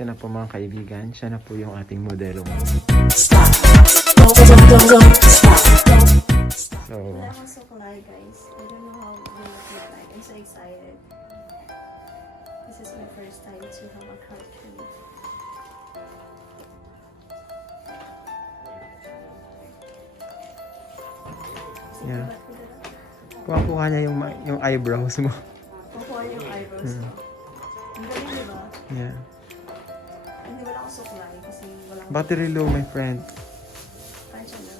Ito na po mga kaibigan, siya na po yung ating modelo. So, wala akong suklay, guys. I don't know how it will look like. I'm so excited. This is my first time to have a cartoon. yeah. Kuha niya yung eyebrows mo. Kukuha niya yung eyebrows ko. Ang galing, diba? Yeah. Hindi wala akong suklay kasi walang... Battery low, my friend. Hanja na.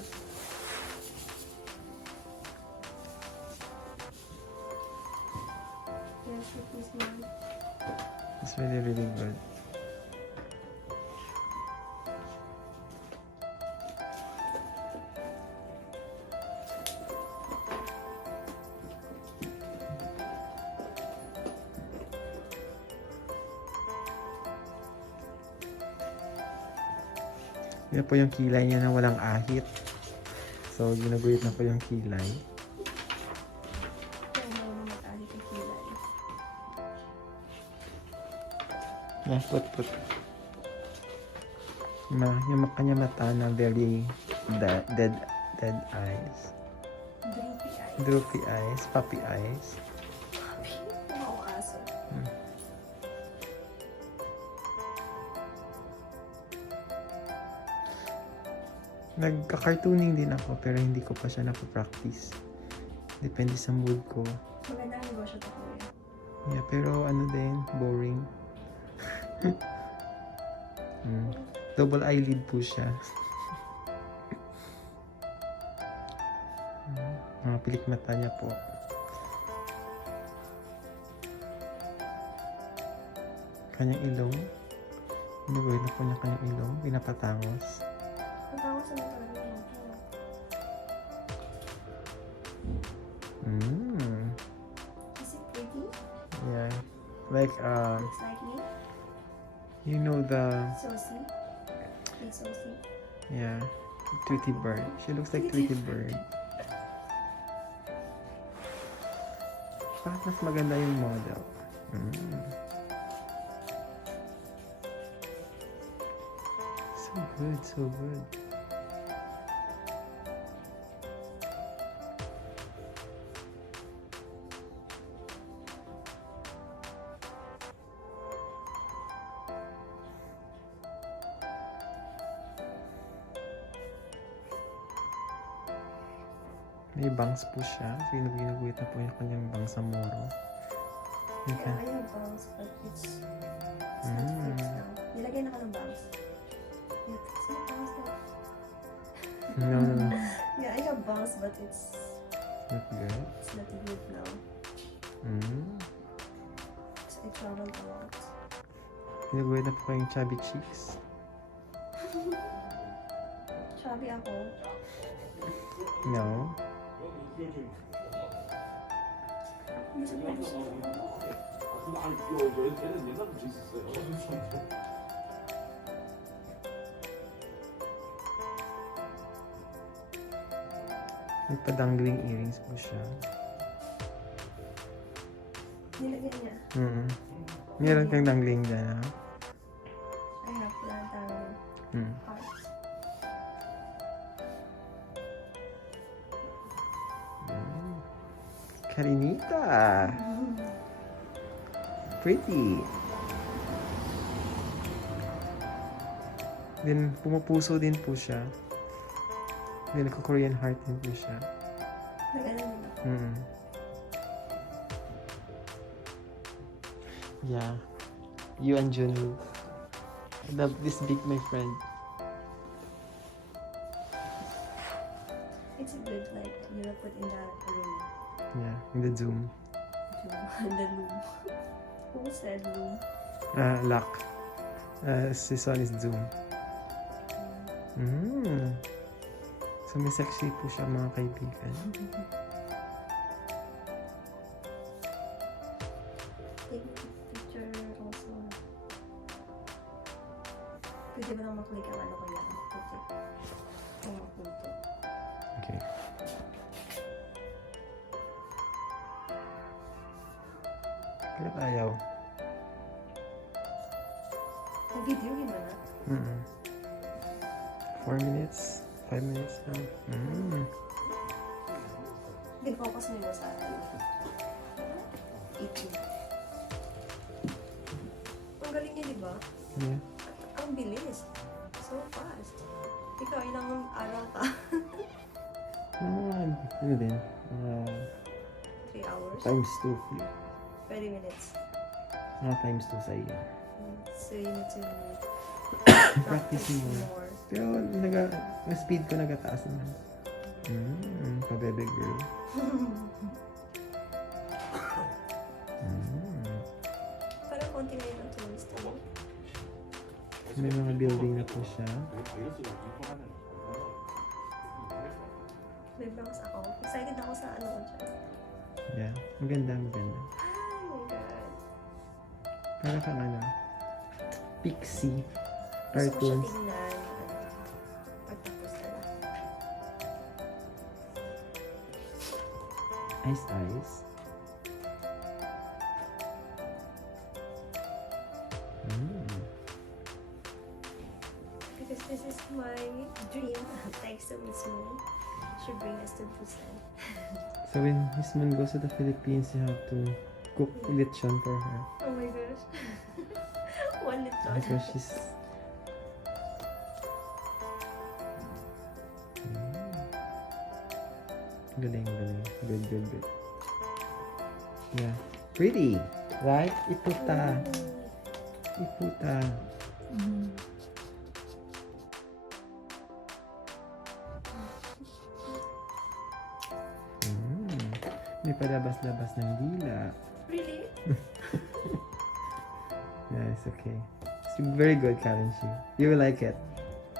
Yes, it is mine. It's really, really good. Yan po yung kilay niya na walang ahit. So, ginaguyit na po yung kilay. Kaya mo naman mag-alit yung kilay. Yeah, put. Yung kanya mata na very dead eyes. Droopy eyes. Droopy eyes, puppy eyes. Wow, aso. Nagka-cartooning din ako pero hindi ko pa siya napapractice. Depende sa mood ko. Magandang negosyo to ko eh. Yeah, pero ano din, boring. Double eyelid po siya. Mga pilik mata niya po. Kanyang ilong. Ginagawin na po niya kanyang ilong. Pinapatangos. Matawag sa mga talaga yung Is it pretty? Yeah. Like, Looks like me. you know the, Saucy. It's saucy. yeah, Tweety Bird. She looks like Tweety Bird. Bakit mas maganda yung model? So good, so good. May bangs po siya. So, ginagawit na po yung kanyang bangs sa moro. Yeah, I have bangs, but it's not fixed now. Nilagay na ka ng bangs. It's not bangs now. No. Yeah, I have bangs, but it's Not good. not good now. So I traveled a lot. Ginagawit na po kayong chubby cheeks. Chubby ako. No. May padangling earrings po siya. Nilagay niya. Meron kang dangling dyan, ha? I have the heart. Karinita! Pretty! Then, pumupuso din po siya. Then, nagko-Korean heart din po siya. Nag-ano nila. Yeah. You and Junwoo. I love this big, my friend. It's good, like, you know, put in the room. Yeah, in the Zoom. In the room. Who said room? Lock. Si Son is Zoom. So, may sexy po siya, mga kaibigan. Take picture also. Pwede ba nang maklik ang ano ko yan? Puti. Ang mapunto. Okay. Kaya ayaw. Ang Video gimana? 4 minutes. 5 minutes now. Din-focus mo sa eating. Ang galing niya, di ba? Yeah. Ang bilis. So fast. Ikaw, ilang araw ka? Ano din? 3 hours? Times 2. 20 minutes. Times 2 sa iyo. So you need to Practice more. Pero ang speed ko nagataas naman. Pabebe girl. Parang konti na yun ang tourist. May mga building na po siya. May bangs ako. Excited ako sa ano ko dyan. Yeah. Maganda. Oh my God. Para kang pixie. Gusto ko siya Cartoons. tingnan. Pagtapos na lang. Ice. Because this is my dream. Thanks to Miss Moon. She bring us to Busan. So when Miss Moon goes to the Philippines, you have to cook lechon for her. Oh my gosh. One lechon. Because she's... Galing. Good. Yeah. Pretty, right? Iputa. May palabas-labas ng dila. Really? Yeah, it's okay. It's very good, Karen Shi. You will like it.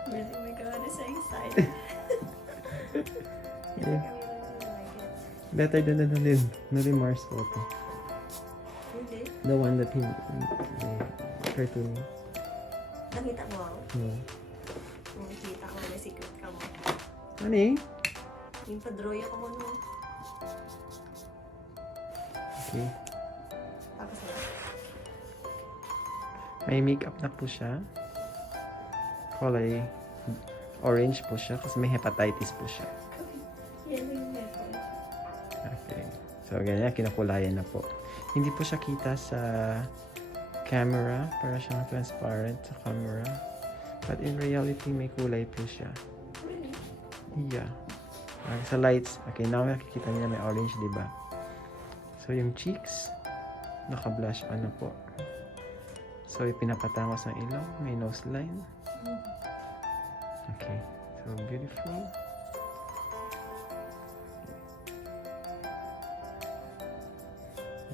Really? Oh my God, I'm so excited. I Yeah. really like it. Better than the Mars photo. Really? The one that he cartoon. Nakita mo ako? No. Nakita ko na secret ka mo. Ano eh? Yung padroya ko mo no. Okay. Tapos na. May makeup na po siya. Kulay orange po siya kasi may hepatitis po siya. Yan yung method. Okay. So, ganyan. Kinakulayan na po. Hindi po siya kita sa camera. Para siyang transparent sa camera. But in reality, may kulay po siya. Really? Yeah. Sa lights. Okay, now nakikita niya may orange, di ba? So, yung cheeks, naka-blush on na po. So, pinapatangos ng ilong. May nose line. Okay. So, beautiful.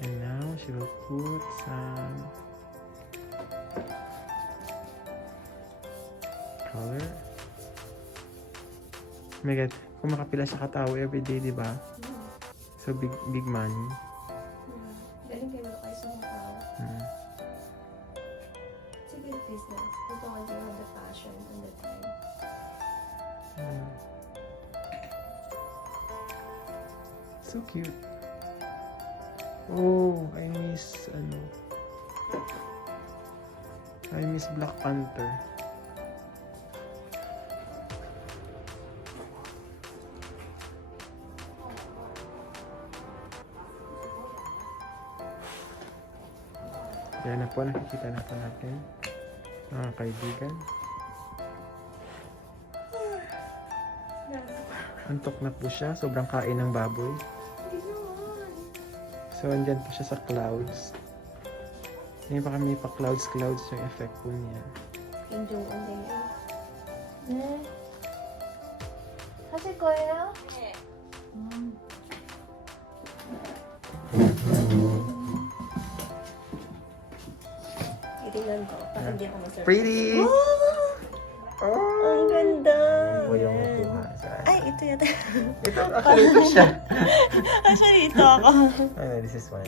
And now, she will put some color. Oh my God. Kung makapila siya katawa everyday, di ba? So, big money. Galing kayo kayo sa mga tao. It's a good business. As long as you have the passion and the time. So cute. Oh, I miss Black Panther. Yan na po, nakikita na po natin. Mga kaibigan. Antok na po siya. Sobrang kain ng baboy. So, andyan po siya sa clouds. Ngayon pa kami pa clouds yung effect po niya. Kim Jong-un din yun. 네. 하실 거예요? 네. Itingnan ko. Para hindi ako masarap. Pretty! Ang ganda! Po yung kuha. Ay, ito yata. Ito, actually ito siya. Actually, ito ako. Ano, this is one.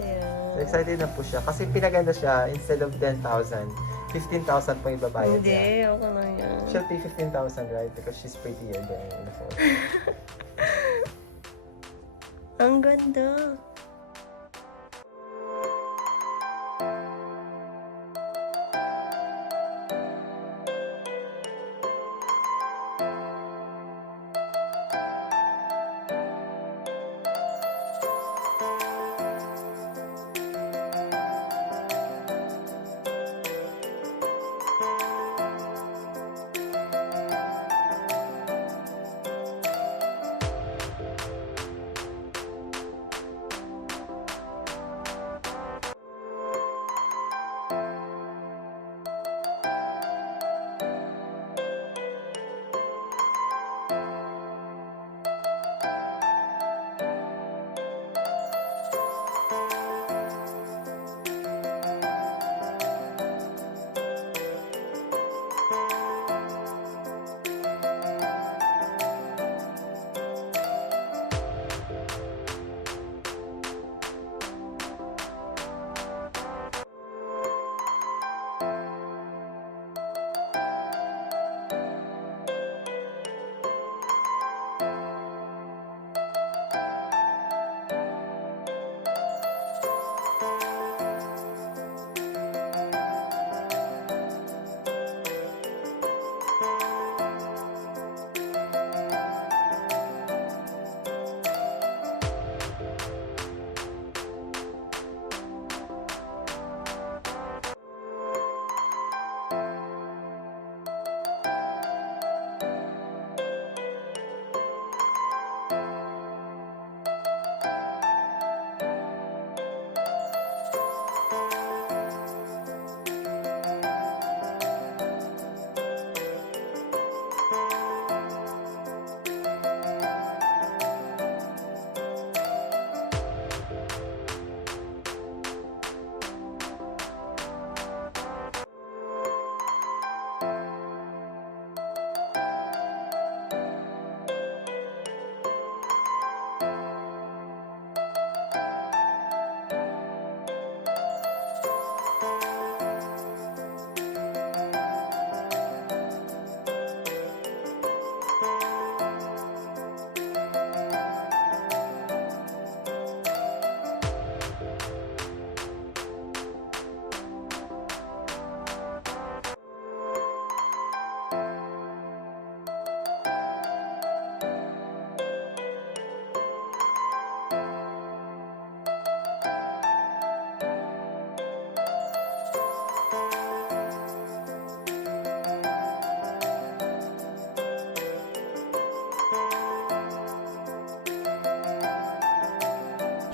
Ayan. So, excited na po siya. Kasi pinaganda siya, instead of 10,000, 15,000 po yung babayad Hindi, niya. ako lang yan. She'll pay 15,000, right? Because she's prettier than the photo. Ang ganda.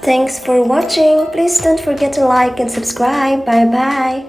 Thanks for watching. Please don't forget to like and subscribe. Bye bye.